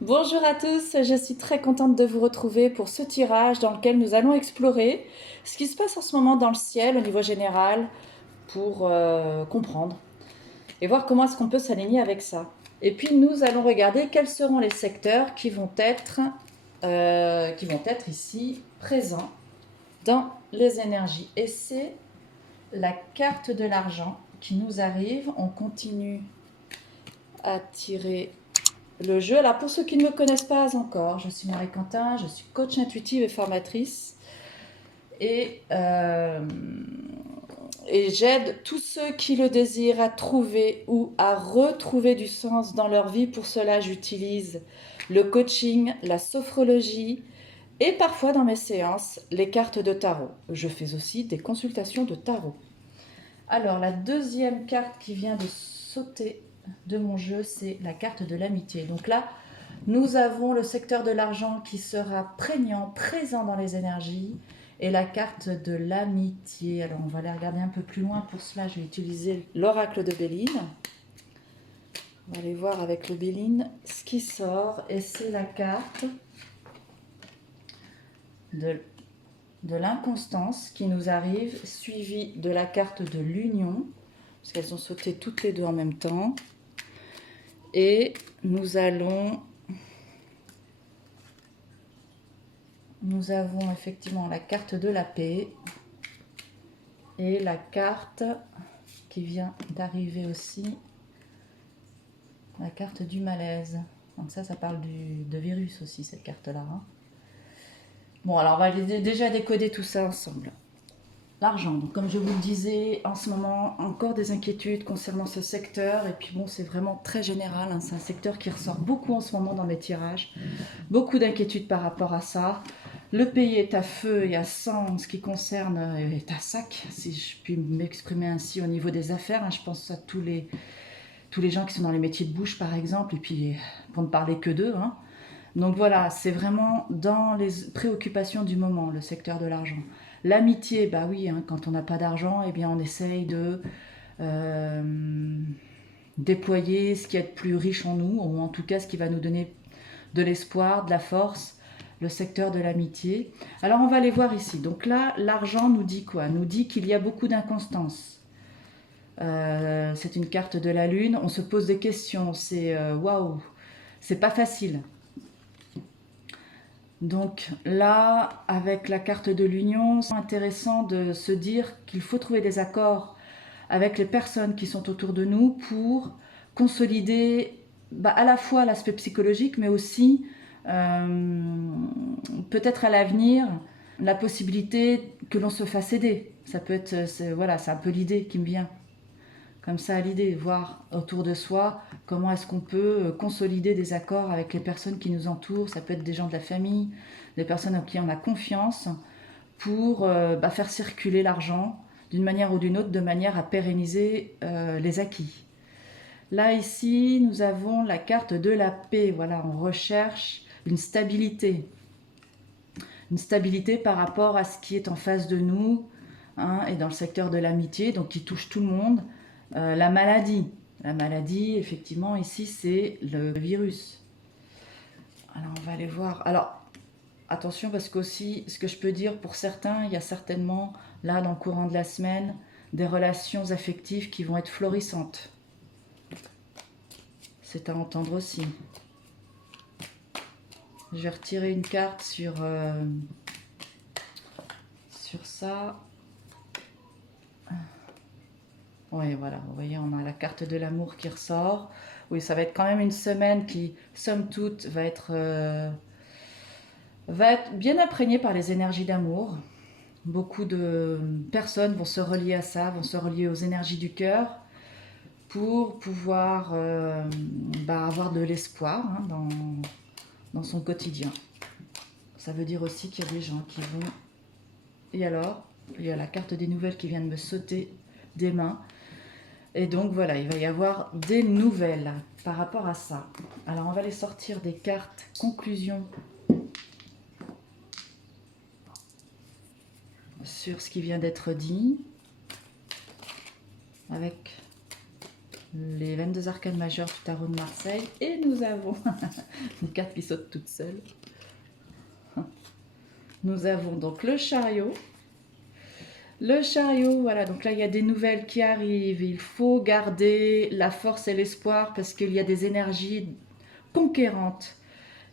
Bonjour à tous, je suis très contente de vous retrouver pour ce tirage dans lequel nous allons explorer ce qui se passe en ce moment dans le ciel au niveau général pour comprendre et voir comment est-ce qu'on peut s'aligner avec ça. Et puis nous allons regarder quels seront les secteurs qui vont être ici présents dans les énergies. Et c'est la carte de l'argent qui nous arrive. On continue à tirer le jeu. Alors pour ceux qui ne me connaissent pas encore, je suis Marie Quentin, je suis coach intuitive et formatrice et, euh, et j'aide tous ceux qui le désirent à trouver ou à retrouver du sens dans leur vie. Pour cela, j'utilise le coaching, la sophrologie et parfois dans mes séances, les cartes de tarot. Je fais aussi des consultations de tarot. Alors la deuxième carte qui vient de sauter de mon jeu, c'est la carte de l'amitié. Donc là, nous avons le secteur de l'argent qui sera prégnant, présent dans les énergies, et la carte de l'amitié. Alors on va aller regarder un peu plus loin. Pour cela, je vais utiliser l'oracle de Béline. On va aller voir avec le Béline ce qui sort, et c'est la carte de l'inconstance qui nous arrive, suivie de la carte de l'union, parce qu'elles ont sauté toutes les deux en même temps. Et nous avons effectivement la carte de la paix et la carte qui vient d'arriver aussi, la carte du malaise. Donc ça parle de virus aussi, cette carte-là. Bon, alors on va déjà décoder tout ça ensemble. L'argent, donc comme je vous le disais, en ce moment, encore des inquiétudes concernant ce secteur. Et puis bon, c'est vraiment très général, hein. C'est un secteur qui ressort beaucoup en ce moment dans mes tirages. Beaucoup d'inquiétudes par rapport à ça. Le pays est à feu et à sang en ce qui concerne, est à sac, si je puis m'exprimer ainsi au niveau des affaires. Hein. Je pense à tous les gens qui sont dans les métiers de bouche par exemple, et puis pour ne parler que d'eux. Hein. Donc voilà, c'est vraiment dans les préoccupations du moment, le secteur de l'argent. L'amitié, bah oui, hein, quand on n'a pas d'argent, eh bien on essaye de déployer ce qui est de plus riche en nous, ou en tout cas ce qui va nous donner de l'espoir, de la force, le secteur de l'amitié. Alors on va aller voir ici. Donc là, l'argent nous dit quoi? Nous dit qu'il y a beaucoup d'inconstance. C'est une carte de la lune. On se pose des questions. C'est waouh, c'est pas facile. Donc là, avec la carte de l'union, c'est intéressant de se dire qu'il faut trouver des accords avec les personnes qui sont autour de nous pour consolider à la fois l'aspect psychologique, mais aussi peut-être à l'avenir la possibilité que l'on se fasse aider. Ça peut être, voilà, c'est un peu l'idée qui me vient. Comme ça, l'idée, voir autour de soi comment est-ce qu'on peut consolider des accords avec les personnes qui nous entourent. Ça peut être des gens de la famille, des personnes en qui on a confiance, pour faire circuler l'argent d'une manière ou d'une autre, de manière à pérenniser les acquis. Là, ici, nous avons la carte de la paix. Voilà, on recherche une stabilité. Une stabilité par rapport à ce qui est en face de nous, hein, et dans le secteur de l'amitié, donc qui touche tout le monde. La maladie. La maladie, effectivement, ici, c'est le virus. Alors, on va aller voir. Alors, attention, parce qu'aussi, ce que je peux dire pour certains, il y a certainement, là, dans le courant de la semaine, des relations affectives qui vont être florissantes. C'est à entendre aussi. Je vais retirer une carte sur ça. Oui, voilà, vous voyez, on a la carte de l'amour qui ressort. Oui, ça va être quand même une semaine qui, somme toute, va être bien imprégnée par les énergies d'amour. Beaucoup de personnes vont se relier à ça, vont se relier aux énergies du cœur pour pouvoir avoir de l'espoir, hein, dans son quotidien. Ça veut dire aussi qu'il y a des gens qui vont... Et alors, il y a la carte des nouvelles qui vient de me sauter des mains. Et donc voilà, il va y avoir des nouvelles par rapport à ça. Alors on va aller sortir des cartes conclusion sur ce qui vient d'être dit. Avec les 22 arcanes majeures du tarot de Marseille. Et nous avons une carte qui saute toute seule. Nous avons donc le chariot. Le chariot, voilà, donc là il y a des nouvelles qui arrivent. Il faut garder la force et l'espoir parce qu'il y a des énergies conquérantes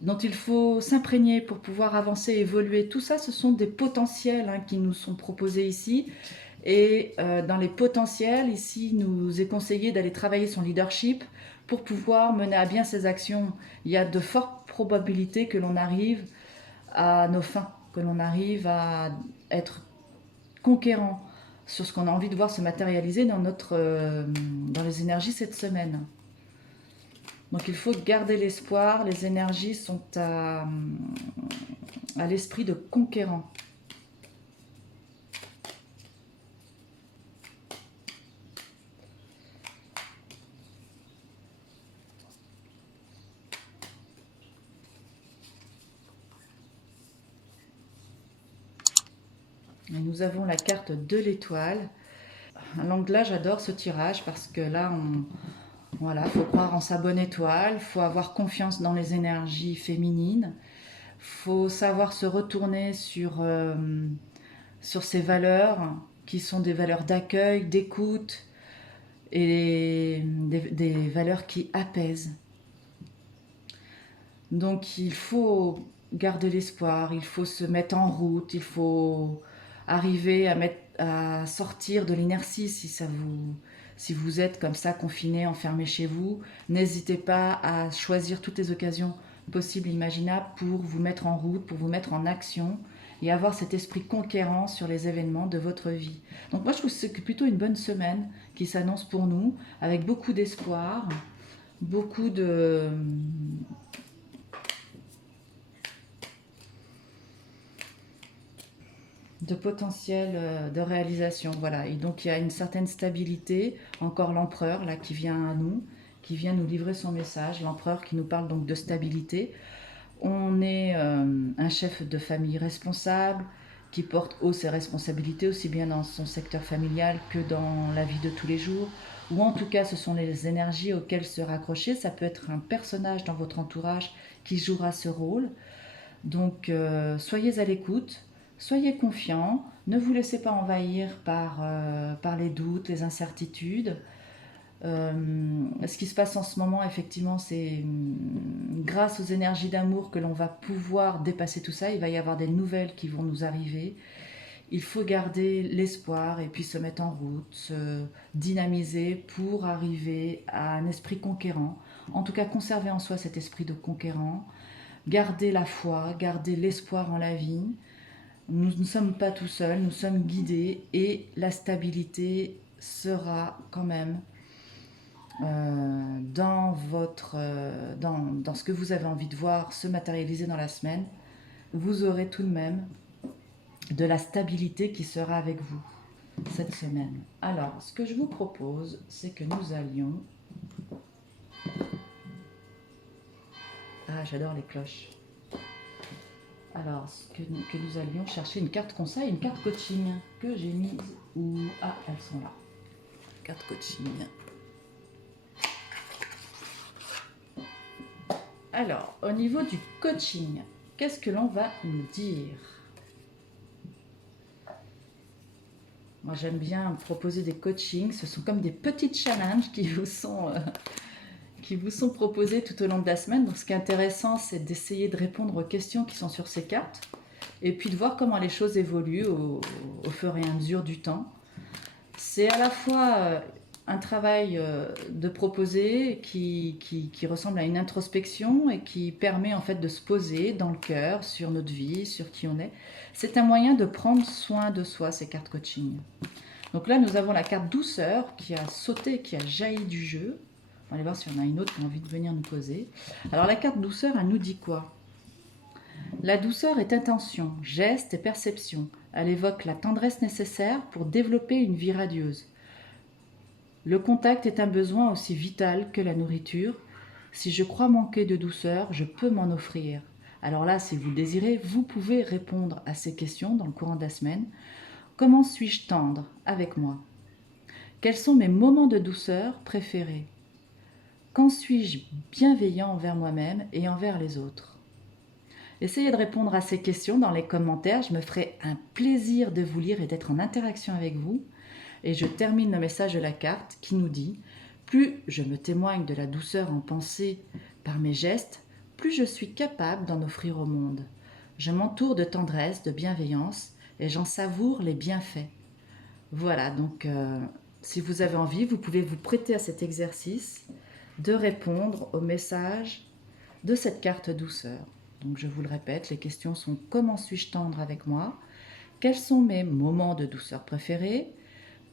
dont il faut s'imprégner pour pouvoir avancer, évoluer. Tout ça, ce sont des potentiels qui nous sont proposés ici. Et dans les potentiels, ici, il nous est conseillé d'aller travailler son leadership pour pouvoir mener à bien ses actions. Il y a de fortes probabilités que l'on arrive à nos fins, que l'on arrive à être conquérant sur ce qu'on a envie de voir se matérialiser dans les énergies cette semaine. Donc il faut garder l'espoir, les énergies sont à l'esprit de conquérant. Et nous avons la carte de l'étoile. Là, j'adore ce tirage parce que là, voilà, faut croire en sa bonne étoile, faut avoir confiance dans les énergies féminines, faut savoir se retourner sur ses valeurs qui sont des valeurs d'accueil, d'écoute et des valeurs qui apaisent. Donc il faut garder l'espoir, il faut se mettre en route, il faut arriver à sortir de l'inertie si vous êtes comme ça confiné, enfermé chez vous. N'hésitez pas à choisir toutes les occasions possibles, imaginables pour vous mettre en route, pour vous mettre en action et avoir cet esprit conquérant sur les événements de votre vie. Donc moi je trouve que c'est plutôt une bonne semaine qui s'annonce pour nous, avec beaucoup d'espoir, beaucoup de potentiel de réalisation. Voilà. Et donc il y a une certaine stabilité. Encore l'empereur là qui vient à nous, qui vient nous livrer son message. L'empereur qui nous parle donc de stabilité. On est un chef de famille responsable qui porte haut ses responsabilités aussi bien dans son secteur familial que dans la vie de tous les jours. Ou en tout cas, ce sont les énergies auxquelles se raccrocher. Ça peut être un personnage dans votre entourage qui jouera ce rôle. Donc soyez à l'écoute. Soyez confiants, ne vous laissez pas envahir par les doutes, les incertitudes. Ce qui se passe en ce moment, effectivement, c'est grâce aux énergies d'amour que l'on va pouvoir dépasser tout ça. Il va y avoir des nouvelles qui vont nous arriver. Il faut garder l'espoir et puis se mettre en route, se dynamiser pour arriver à un esprit conquérant. En tout cas, conserver en soi cet esprit de conquérant. Garder la foi, garder l'espoir en la vie. Nous ne sommes pas tout seuls, nous sommes guidés et la stabilité sera quand même dans ce que vous avez envie de voir se matérialiser dans la semaine. Vous aurez tout de même de la stabilité qui sera avec vous cette semaine. Alors, ce que je vous propose, c'est que nous allions... Ah, j'adore les cloches. Alors, que nous allions chercher une carte conseil, une carte coaching que j'ai mise où... Ah, elles sont là. Carte coaching. Alors, au niveau du coaching, qu'est-ce que l'on va nous dire? Moi, j'aime bien proposer des coachings. Ce sont comme des petits challenges qui vous sont proposés tout au long de la semaine. Donc, ce qui est intéressant, c'est d'essayer de répondre aux questions qui sont sur ces cartes et puis de voir comment les choses évoluent au fur et à mesure du temps. C'est à la fois un travail de proposer qui ressemble à une introspection et qui permet en fait de se poser dans le cœur sur notre vie, sur qui on est. C'est un moyen de prendre soin de soi, ces cartes coaching. Donc là, nous avons la carte douceur qui a sauté, qui a jailli du jeu. On va aller voir si on a une autre qui a envie de venir nous causer. Alors la carte douceur, elle nous dit quoi? La douceur est intention, geste et perception. Elle évoque la tendresse nécessaire pour développer une vie radieuse. Le contact est un besoin aussi vital que la nourriture. Si je crois manquer de douceur, je peux m'en offrir. Alors là, si vous le désirez, vous pouvez répondre à ces questions dans le courant de la semaine. Comment suis-je tendre avec moi? Quels sont mes moments de douceur préférés? Quand suis-je bienveillant envers moi-même et envers les autres? Essayez de répondre à ces questions dans les commentaires. Je me ferai un plaisir de vous lire et d'être en interaction avec vous. Et je termine le message de la carte qui nous dit « Plus je me témoigne de la douceur en pensée par mes gestes, plus je suis capable d'en offrir au monde. Je m'entoure de tendresse, de bienveillance et j'en savoure les bienfaits. » Voilà, donc si vous avez envie, vous pouvez vous prêter à cet exercice de répondre au message de cette carte douceur. Donc je vous le répète, les questions sont « Comment suis-je tendre avec moi? Quels sont mes moments de douceur préférés?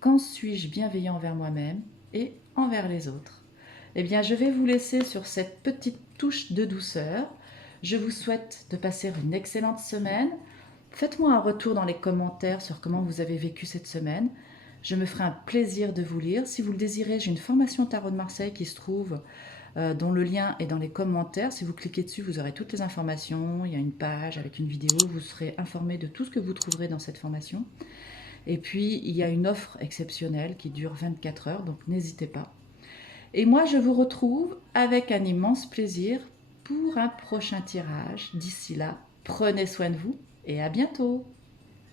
Quand suis-je bienveillant envers moi-même et envers les autres ?» Eh bien, je vais vous laisser sur cette petite touche de douceur. Je vous souhaite de passer une excellente semaine. Faites-moi un retour dans les commentaires sur comment vous avez vécu cette semaine. Je me ferai un plaisir de vous lire. Si vous le désirez, j'ai une formation Tarot de Marseille qui se trouve, dont le lien est dans les commentaires. Si vous cliquez dessus, vous aurez toutes les informations. Il y a une page avec une vidéo. Vous serez informé de tout ce que vous trouverez dans cette formation. Et puis, il y a une offre exceptionnelle qui dure 24 heures, donc n'hésitez pas. Et moi, je vous retrouve avec un immense plaisir pour un prochain tirage. D'ici là, prenez soin de vous et à bientôt.